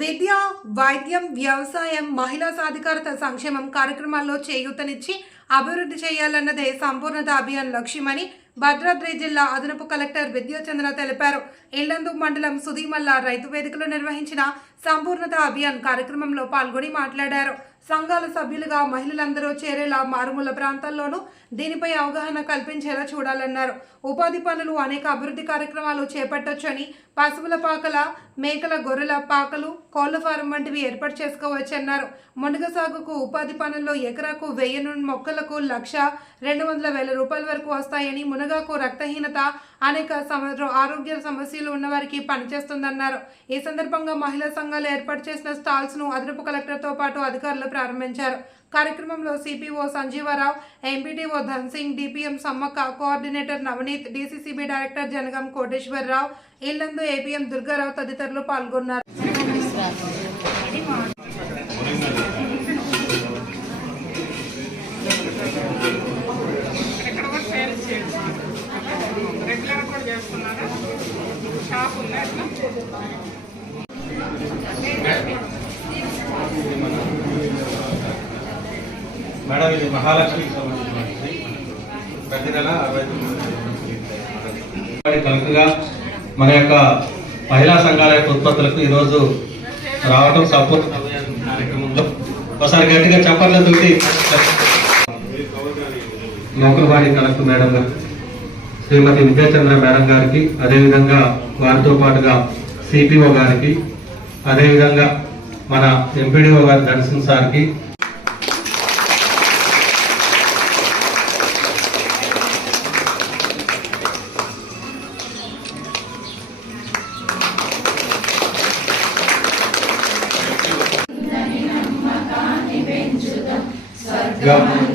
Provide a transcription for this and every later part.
విద్య వైద్యం వ్యవసాయం మహిళా సాధికారత సంక్షేమం కార్యక్రమాల్లో చేయూతనిచ్చి అభివృద్ధి చేయాలన్నదే సంపూర్ణత అభియాన్ లక్ష్యమని భద్రాద్రి జిల్లా అదనపు కలెక్టర్ విద్యాచంద్ర తెలిపారు. ఇల్లందు మండలం సుధీమల్ల రైతు వేదికలో నిర్వహించిన సంపూర్ణత అభియాన్ కార్యక్రమంలో పాల్గొని మాట్లాడారు. సంఘాల సభ్యులుగా మహిళలందరూ చేరేలా మారుమూల ప్రాంతాల్లోనూ దీనిపై అవగాహన కల్పించేలా చూడాలన్నారు. ఉపాధి పనులు అనేక అభివృద్ధి కార్యక్రమాలు చేపట్టొచ్చని పశువుల పాకల మేకల గొర్రెల పాకలు కోళ్ళ ఫారం వంటివి ఏర్పాటు చేసుకోవచ్చన్నారు. మునగ సాగుకు ఉపాధి పనుల్లో ఎకరాకు వెయ్యి నుండి మొక్కలకు లక్ష రెండు వందల వేల రూపాయల వరకు వస్తాయని మునగాకు రక్తహీనత అనేక ఆరోగ్య సమస్యలు ఉన్నవారికి పనిచేస్తుందన్నారు. ఈ సందర్భంగా మహిళా సంఘాలు ఏర్పాటు చేసిన స్టాల్స్ను అదనపు కలెక్టర్తో పాటు అధికారులు ప్రారంభించారు. కార్యక్రమంలో CPO Sanjeevarao MPTO Dhansingh DPM Sammakka coordinator Navneet DCCB director Janagam Koteswararao Yellandu APM Durgarao తదితరులు పాల్గొన్నారు. రెగ్యులర్ కూడా చేస్తున్నారా? షాప్ ఉందా మేడం ఇది మహాలక్ష్మికి సంబంధించినది. ప్రతి నెల అరవై కలుపుగా మన యొక్క మహిళా సంఘాల యొక్క ఉత్పత్తులకు ఈరోజు రావటం సపోర్ట్ కార్యక్రమంలో. ఒకసారి గట్టిగా చెప్పట్లేదు లోకల్ బాడీ కలెక్టర్ మేడం గారు శ్రీమతి విద్యాచంద్ర మేడం గారికి అదేవిధంగా వారితో పాటుగా సిపిఓ గారికి అదేవిధంగా మన ఎంపీడీఓ గారి దర్శన్ సార్కి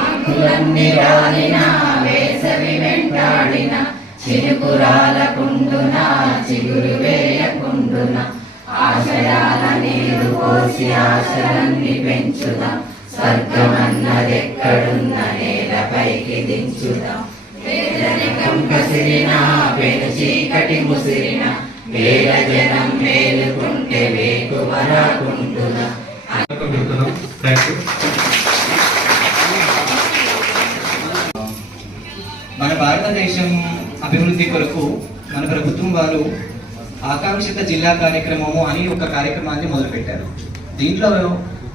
ఆకులన్నీ రాలిన వేసవి వెంటాడిన చినుకురాలకుండున చిగురు వేయకుండున ఆశయాల నీరు పోసి ఆశలన్నీ పెంచుదాం. స్వర్గమన్నదెక్కడున్న నేలపైకి దించుదాం. వేదరికం కసిరిన పెను చీకటి ముసిరిన వేల జనం మేలుకుంటే వేకువరాకుంటున్నా మన భారతదేశం అభివృద్ధి కొరకు మన ప్రభుత్వం వారు ఆకాంక్షిత జిల్లా కార్యక్రమము అని ఒక కార్యక్రమాన్ని మొదలుపెట్టారు. దీంట్లో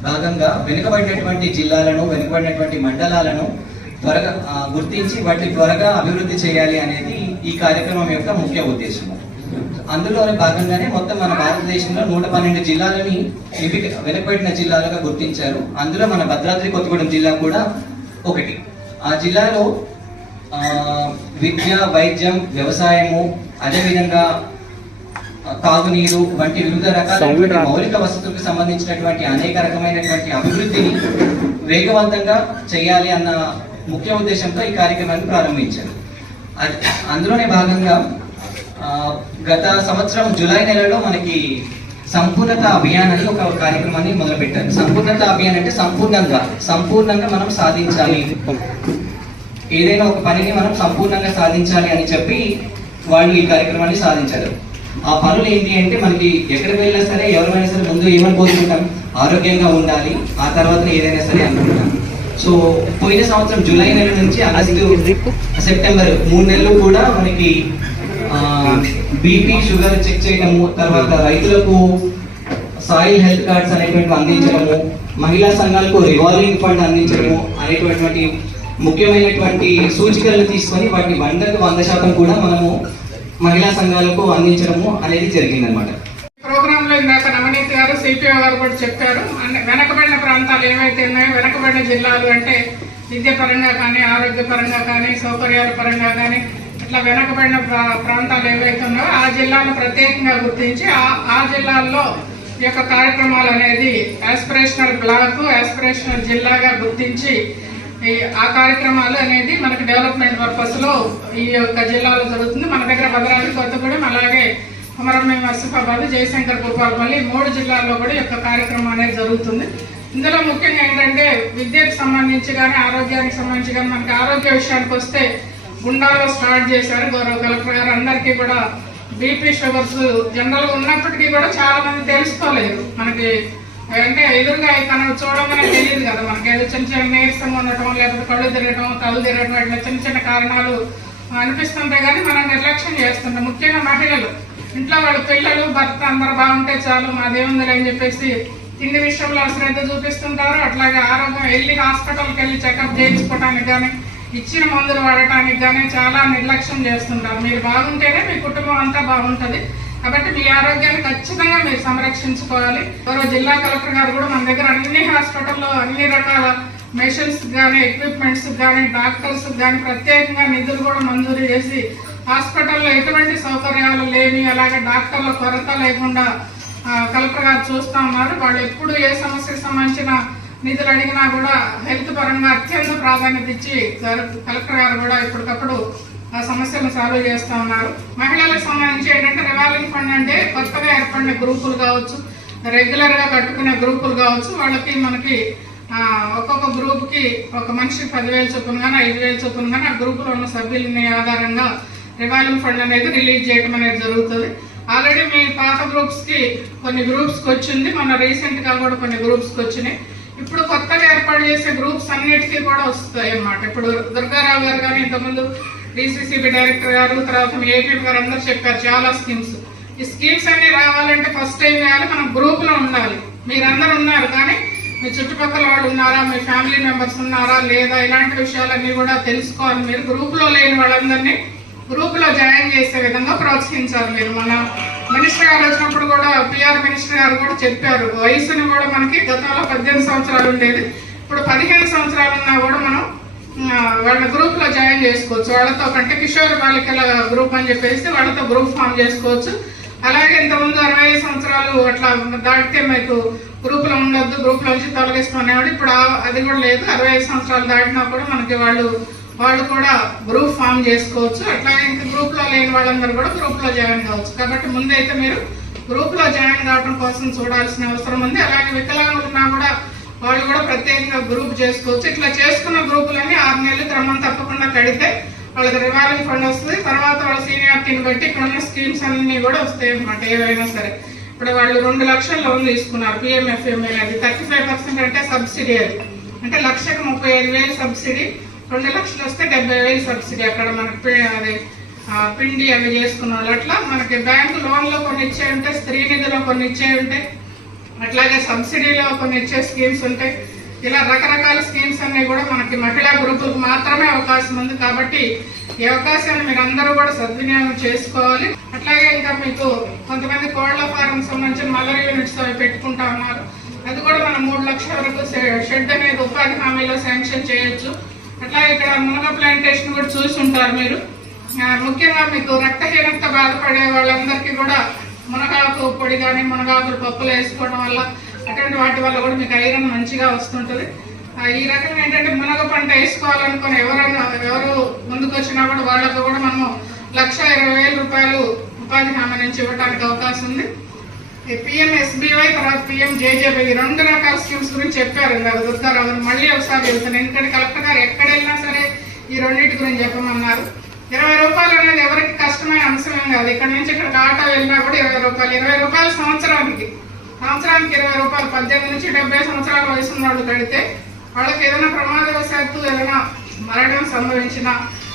భాగంగా వెనుకబడినటువంటి జిల్లాలను వెనుకబడినటువంటి మండలాలను త్వరగా గుర్తించి వాటిని త్వరగా అభివృద్ధి చేయాలి అనేది ఈ కార్యక్రమం యొక్క ముఖ్య ఉద్దేశము. అందులో భాగంగానే మొత్తం మన భారతదేశంలో నూట పన్నెండు జిల్లాలని ఎంపిక వెనుకబడిన జిల్లాలుగా గుర్తించారు. అందులో మన భద్రాద్రి కొత్తగూడెం జిల్లా కూడా ఒకటి. ఆ జిల్లాలో విద్య వైద్యం వ్యవసాయము అదేవిధంగా తాగునీరు వంటి వివిధ రకాల మౌలిక వసతులకు సంబంధించినటువంటి అనేక రకమైనటువంటి అభివృద్ధిని వేగవంతంగా చేయాలి అన్న ముఖ్య ఉద్దేశంతో ఈ కార్యక్రమాన్ని ప్రారంభించారు. అది అందులోనే భాగంగా గత సంవత్సరం జూలై నెలలో మనకి సంపూర్ణత అభియాన్ అని ఒక కార్యక్రమాన్ని మొదలుపెట్టారు. సంపూర్ణత అభియాన్ అంటే సంపూర్ణంగా. సంపూర్ణంగా మనం సాధించాలి. ఏదైనా ఒక పనిని మనం సంపూర్ణంగా సాధించాలి అని చెప్పి వాళ్ళు ఈ కార్యక్రమాన్ని సాధించారు. ఆ పనులు ఏంటి అంటే మనకి ఎక్కడికి వెళ్ళినా సరే ఎవరైనా సరే ముందు ఏమని కోరుకుంటాం ఆరోగ్యంగా ఉండాలి. ఆ తర్వాత ఏదైనా సరే అనుకుంటాం. సో పోయిన సంవత్సరం జూలై నెల నుంచి ఆగస్టు సెప్టెంబర్ మూడు నెలలు కూడా మనకి బీపీ షుగర్ చెక్ చేయడము తర్వాత రైతులకు సాయిల్ హెల్త్ కార్డ్స్ అనేటువంటివి అందించడము మహిళా సంఘాలకు రివాల్వింగ్ ఫండ్ అందించడము అనేటువంటి ముఖ్యమైనటువంటి సూచికలను తీసుకొని వాటిని వందకు వంద శాతం కూడా మనము మహిళా సంఘాలకు అందించడము అనేది జరిగిందనమాట ప్రోగ్రామ్ ఇందాక నవనీత్ గారు సిపిఓ గారు కూడా చెప్పారు. వెనకబడిన ప్రాంతాలు ఏవైతే ఉన్నాయో వెనకబడిన జిల్లాలు అంటే విద్య పరంగా కానీ ఆరోగ్య పరంగా కానీ సౌకర్యాల పరంగా కానీ ఇట్లా వెనకబడిన ప్రా- ప్రాంతాలు ఏవైతే ఉన్నాయో ఆ జిల్లాను ప్రత్యేకంగా గుర్తించి ఆ ఆ జిల్లాల్లో ఈ యొక్క కార్యక్రమాలు అనేది ఆస్పిరేషనల్ బ్లాక్ ఆస్పిరేషనల్ జిల్లాగా గుర్తించి ఆ కార్యక్రమాలు అనేది మనకి డెవలప్మెంట్ పర్పస్లో ఈ యొక్క జిల్లాలో జరుగుతుంది. మన దగ్గర భద్రాద్రి కొత్తగూడెం అలాగే అమరమే మసిఫాబాద్ జయశంకర్ భూపాలపల్లి మూడు జిల్లాల్లో కూడా ఈ యొక్క కార్యక్రమం అనేది జరుగుతుంది. ఇందులో ముఖ్యంగా ఏంటంటే విద్యకు సంబంధించి కానీ ఆరోగ్యానికి సంబంధించి కానీ మనకి ఆరోగ్య విషయానికి వస్తే గుండాలో స్టార్ట్ చేశారు. గౌరవ కలెక్టర్ గారు అందరికీ కూడా బీపీ షుగర్స్ జనరల్గా ఉన్నప్పటికీ కూడా చాలా మంది తెలుసుకోలేదు మనకి అంటే ఎదురుగా తను చూడగానే తెలియదు కదా. మనకి ఏదో చిన్న చిన్న నీరసం ఉండటం లేకపోతే కళ్ళు తిరగటం తలు తిరగటం ఇట్లా చిన్న చిన్న కారణాలు అనిపిస్తుంటాయి కానీ మనం నిర్లక్ష్యం చేస్తుంటాం. ముఖ్యంగా మహిళలు. ఇంట్లో వాళ్ళ పిల్లలు భర్త అందరు బాగుంటే చాలు మాదేముందని అని చెప్పేసి తిండి విషయంలో శ్రద్ధ చూపిస్తుంటారు. అట్లాగే ఆరోగ్యం వెళ్ళి హాస్పిటల్కి వెళ్ళి చెకప్ చేయించుకోవడానికి కానీ ఇచ్చిన మందులు వాడటానికి కానీ చాలా నిర్లక్ష్యం చేస్తుంటారు. మీరు బాగుంటేనే మీ కుటుంబం అంతా బాగుంటుంది. కాబట్టి మీ ఆరోగ్యాన్ని ఖచ్చితంగా మీరు సంరక్షించుకోవాలి. మరో జిల్లా కలెక్టర్ గారు కూడా మన దగ్గర అన్ని హాస్పిటల్లో అన్ని రకాల మెషిన్స్ కానీ ఎక్విప్మెంట్స్ కానీ డాక్టర్స్ కానీ ప్రత్యేకంగా నిధులు కూడా మంజూరు చేసి హాస్పిటల్లో ఎటువంటి సౌకర్యాలు లేని అలాగే డాక్టర్ల కొరత లేకుండా కలెక్టర్ గారు చూస్తా ఉన్నారు. వాళ్ళు ఎప్పుడు ఏ సమస్యకు సంబంధించిన నిధులు అడిగినా కూడా హెల్త్ పరంగా అత్యంత ప్రాధాన్యత ఇచ్చి కలెక్టర్ గారు కూడా ఇప్పటికప్పుడు ఆ సమస్యలను సాల్వ్ చేస్తా ఉన్నారు. మహిళలకు సంబంధించి ఏంటంటే రివాల్వింగ్ ఫండ్ అంటే కొత్తగా ఏర్పడిన గ్రూపులు కావచ్చు రెగ్యులర్గా కట్టుకునే గ్రూపులు కావచ్చు వాళ్ళకి మనకి ఒక్కొక్క గ్రూప్కి ఒక మనిషి పదివేలు చొప్పున కానీ ఐదు వేలు చొప్పున కానీ ఆ గ్రూపులో ఉన్న సభ్యులని ఆధారంగా రివాల్వింగ్ ఫండ్ అనేది రిలీజ్ చేయడం అనేది జరుగుతుంది. ఆల్రెడీ మీ పాత గ్రూప్స్కి కొన్ని గ్రూప్స్కి వచ్చింది మన రీసెంట్గా కూడా కొన్ని గ్రూప్స్కి వచ్చినాయి. ఇప్పుడు కొత్తగా ఏర్పాటు చేసే గ్రూప్స్ అన్నిటికీ కూడా వస్తాయి అన్నమాట. ఇప్పుడు దుర్గారావు గారు కానీ ఇంతకుముందు డిసిసిబి డైరెక్టర్ గారు తర్వాత ఏపీ గారు అందరూ చెప్పారు చాలా స్కీమ్స్. ఈ స్కీమ్స్ అన్ని రావాలంటే ఫస్ట్ టైం చేయాలి? మనం గ్రూప్లో ఉండాలి. మీరందరూ ఉన్నారు కానీ మీ చుట్టుపక్కల వాళ్ళు ఉన్నారా? మీ ఫ్యామిలీ మెంబర్స్ ఉన్నారా? లేదా ఇలాంటి విషయాలన్నీ కూడా తెలుసుకోవాలి మీరు. గ్రూప్లో లేని వాళ్ళందరినీ గ్రూప్లో జాయిన్ చేసే విధంగా ప్రోత్సహించాలి మీరు. మన మినిస్టర్ గారు వచ్చినప్పుడు కూడా పిఆర్ మినిస్టర్ గారు కూడా చెప్పారు. వయసుని కూడా మనకి గతంలో పద్దెనిమిది సంవత్సరాలు ఉండేది. ఇప్పుడు పదిహేను సంవత్సరాలు ఉన్నా కూడా మనం వాళ్ళ గ్రూప్లో జాయిన్ చేసుకోవచ్చు. వాళ్ళతో కంటే కిషోర్ బాలికల గ్రూప్ అని చెప్పేసి వాళ్ళతో గ్రూప్ ఫామ్ చేసుకోవచ్చు. అలాగే ఇంతకుముందు అరవై ఐదు సంవత్సరాలు అట్లా దాటితే మీకు గ్రూప్లో ఉండొద్దు గ్రూప్లో నుంచి ఇప్పుడు అది కూడా లేదు. అరవై ఐదు సంవత్సరాలు దాటినా కూడా మనకి వాళ్ళు వాళ్ళు కూడా గ్రూప్ ఫామ్ చేసుకోవచ్చు. అట్లాగే ఇంకా గ్రూప్లో లేని వాళ్ళందరూ కూడా గ్రూప్లో జాయిన్ కావచ్చు. కాబట్టి ముందైతే మీరు గ్రూప్లో జాయిన్ కావడం కోసం చూడాల్సిన అవసరం ఉంది. అలాగే వికలాంగులు ఉన్నా కూడా వాళ్ళు కూడా ప్రత్యేకంగా గ్రూప్ చేసుకోవచ్చు. ఇట్లా చేసుకున్న గ్రూపులన్నీ ఆరు నెలలు క్రమం తప్పకుండా కడితే వాళ్ళకి రివాల్వింగ్ ఫండ్ వస్తుంది. తర్వాత వాళ్ళ సీనియారిటీని బట్టి ఇక్కడ ఉన్న స్కీమ్స్ అన్నీ కూడా వస్తాయి అన్నమాట. ఏవైనా సరే. ఇప్పుడు వాళ్ళు రెండు లక్షల లోన్ తీసుకున్నారు. పిఎంఎఫ్ఎంఏ అది. థర్టీ ఫైవ్ పర్సెంట్ అంటే సబ్సిడీ అది. అంటే లక్షకు ముప్పై ఐదు వేలు సబ్సిడీ రెండు లక్షలు వస్తే డెబ్బై వేలు సబ్సిడీ అక్కడ మనకి అది పిండి అవి చేసుకున్న వాళ్ళు అట్లా మనకి బ్యాంకు లోన్లో కొన్ని ఇచ్చే ఉంటాయి స్త్రీ నిధిలో కొన్ని ఇచ్చే ఉంటాయి అట్లాగే సబ్సిడీలో కొన్ని ఇచ్చే స్కీమ్స్ ఉంటాయి ఇలా రకరకాల స్కీమ్స్ అన్నీ కూడా మనకి మహిళా గ్రూపులకు మాత్రమే అవకాశం ఉంది కాబట్టి ఈ అవకాశాన్ని మీరు అందరూ కూడా సద్వినియోగం చేసుకోవాలి. అట్లాగే ఇంకా మీకు కొంతమంది కోళ్ళ ఫారం సంబంధించిన మదర్ యూనిట్స్ అవి పెట్టుకుంటా ఉన్నారు. అది కూడా మనం మూడు లక్షల వరకు షెడ్ అనేది ఉపాధి హామీలో శాంక్షన్ చేయొచ్చు. అట్లాగే ఇక్కడ మునగ ప్లాంటేషన్ కూడా చూసి ఉంటారు మీరు. ముఖ్యంగా మీకు రక్తహీనత బాధపడే వాళ్ళందరికీ కూడా మునగాకు పొడి కానీ మునగాకులు పప్పులు వేసుకోవడం వల్ల అటువంటి వాటి వల్ల కూడా మీకు ఐరన్ మంచిగా వస్తుంటుంది. ఈ రకంగా ఏంటంటే మునగ పంట వేసుకోవాలనుకుని ఎవరైనా ఎవరు ముందుకు వచ్చినా కూడా వాళ్ళకు కూడా మనము లక్ష ఇరవై వేల రూపాయలు ఉపాధి హామీ నుంచి ఇవ్వడానికి అవకాశం ఉంది. పిఎం ఎస్బీవై తర్వాత పిఎం జేజేబీ ఈ రెండు రకాల స్కీమ్స్ గురించి చెప్పారు. ఇందాక దుర్గారావు గారు మళ్ళీ ఒకసారి వెళ్తాను ఎందుకంటే కలెక్టర్ గారు ఎక్కడ వెళ్ళినా సరే ఈ రెండింటి గురించి చెప్పమన్నారు. ఇరవై రూపాయలు అనేది ఎవరికి కష్టమైన అంశమేం కాదు. ఇక్కడ నుంచి ఇక్కడ ఆటో వెళ్ళినా కూడా ఇరవై రూపాయలు. ఇరవై రూపాయలు సంవత్సరానికి సంవత్సరానికి ఇరవై రూపాయలు. పద్దెనిమిది నుంచి డెబ్బై సంవత్సరాల వయసు ఉన్న వాళ్ళు కడితే వాళ్ళకి ఏదైనా ప్రమాదవశాత్తు ఏదైనా మరణం సంభవించిన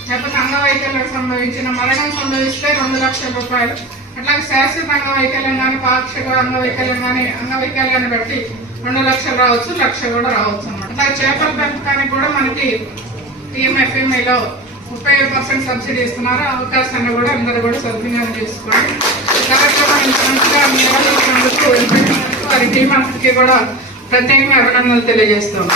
లేకపోతే అంగవైకల్యం సంభవించిన మరణం సంభవిస్తే రెండు లక్షల రూపాయలు. అట్లాగే శాశ్వత అంగవైకల్యం కానీ పాక్షిక అంగవైకల్యం కానీ అంగవైకల్యాన్ని బట్టి రెండు లక్షలు రావచ్చు లక్ష కూడా రావచ్చు అన్నమాట. అట్లాగే చేపల పెంపకానికి కూడా మనకి పిఎంఎఫ్ఎంఐలో ముప్పై పర్సెంట్ సబ్సిడీ ఇస్తున్నారు. అవకాశాన్ని కూడా అందరూ కూడా సద్వినియోగం చేసుకోండి. ఈ మంచిగా నిర్వహించినందుకు వారి కూడా ప్రత్యేకంగా అభినందనలు తెలియజేస్తాం